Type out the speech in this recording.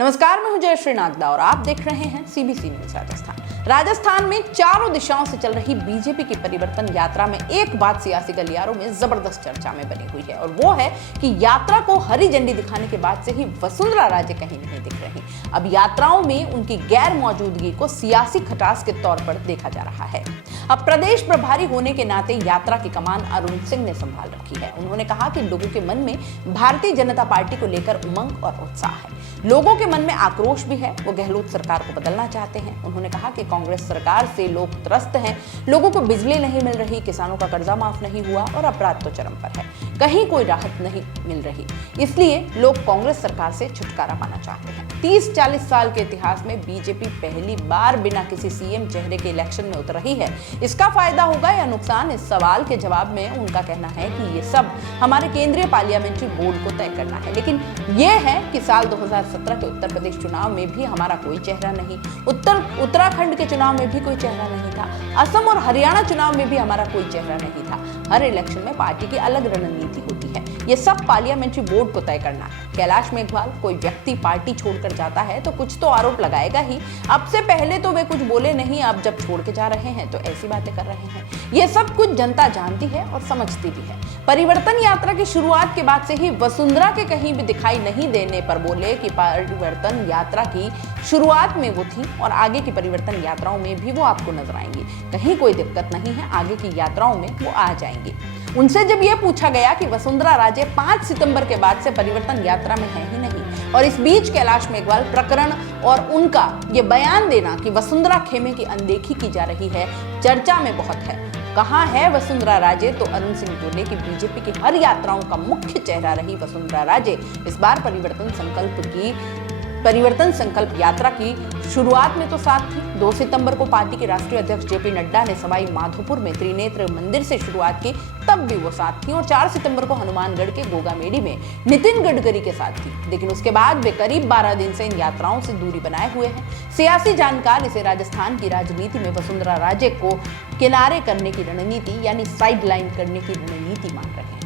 नमस्कार, मैं हूं जयश्री नागदा और आप देख रहे हैं सीबीसी न्यूज राजस्थान। राजस्थान में चारों दिशाओं से चल रही बीजेपी की परिवर्तन यात्रा में एक बात सियासी गलियारों में जबरदस्त चर्चा में बनी हुई है और वो है कि यात्रा को हरी झंडी दिखाने के बाद से ही वसुंधरा राजे कहीं नहीं दिख रही। अब यात्राओं में उनकी गैर मौजूदगी को सियासी खटास के तौर पर देखा जा रहा है। अब प्रदेश प्रभारी होने के नाते यात्रा की कमान अरुण सिंह ने संभाल रखी है। उन्होंने कहा कि लोगों के मन में भारतीय जनता पार्टी को लेकर उमंग और उत्साह है, लोगों के मन में आक्रोश भी है। वो गहलोत सरकार को बदलना चाहते हैं। उन्होंने कहा कि कांग्रेस सरकार से लोग त्रस्त हैं, लोगों को बिजली नहीं मिल रही, किसानों का कर्जा माफ नहीं हुआ और अपराध तो चरम पर है, कहीं कोई राहत नहीं मिल रही, इसलिए लोग कांग्रेस सरकार से छुटकारा पाना चाहते हैं। 30-40 साल के इतिहास में बीजेपी पहली बार बिना किसी सीएम चेहरे के इलेक्शन में उतर रही है। इसका फायदा होगा या नुकसान, इस सवाल के जवाब में उनका कहना है कि ये सब हमारे केंद्रीय पार्लियामेंट्री बोर्ड को तय करना है। लेकिन यह है कि साल 2017 के उत्तर प्रदेश चुनाव में भी हमारा कोई चेहरा नहीं, उत्तराखंड के चुनाव में भी कोई चेहरा नहीं था, असम और हरियाणा चुनाव में भी हमारा कोई चेहरा नहीं था। हर इलेक्शन में पार्टी की अलग रणनीति होती है, ये सब पार्लियामेंट्री बोर्ड को तय करना है। कैलाश मेघवाल, कोई व्यक्ति पार्टी छोड़कर जाता है तो कुछ तो आरोप लगाएगा ही। अब से पहले तो वे कुछ बोले नहीं, अब जब छोड़ के जा रहे हैं तो ऐसी बातें कर रहे हैं। ये सब कुछ जनता जानती है और समझती भी है। परिवर्तन यात्रा की शुरुआत के बाद से ही वसुंधरा के कहीं भी दिखाई नहीं देने पर बोले कि परिवर्तन यात्रा की शुरुआत में वो थी और आगे की परिवर्तन यात्राओं में भी वो आपको नजर आएंगी। कहीं कोई दिक्कत नहीं है, आगे की यात्राओं में वो आ जाएंगी। उनसे जब यह पूछा गया कि वसुंधरा राजे 5 सितंबर के बाद से परिवर्तन यात्रा में है ही नहीं और इस बीच कैलाश मेघवाल प्रकरण और उनका ये बयान देना कि वसुंधरा खेमे की अनदेखी की जा रही है, चर्चा में बहुत है। कहां है वसुंधरा राजे, तो अरुण सिंह बोले कि बीजेपी की हर यात्राओं का मुख्य चेहरा रही वसुंधरा राजे। इस बार परिवर्तन संकल्प यात्रा की शुरुआत में तो साथ थी। 2 सितंबर को पार्टी के राष्ट्रीय अध्यक्ष जेपी नड्डा ने सवाई माधोपुर में त्रिनेत्र मंदिर से शुरुआत की, तब भी वो साथ थी और 4 सितंबर को हनुमानगढ़ के गोगामेडी में नितिन गडकरी के साथ थी। लेकिन उसके बाद वे करीब 12 दिन से इन यात्राओं से दूरी बनाए हुए हैं। सियासी जानकार इसे राजस्थान की राजनीति में वसुंधरा राजे को किनारे करने की रणनीति यानी साइड लाइन करने की रणनीति मान रहे हैं।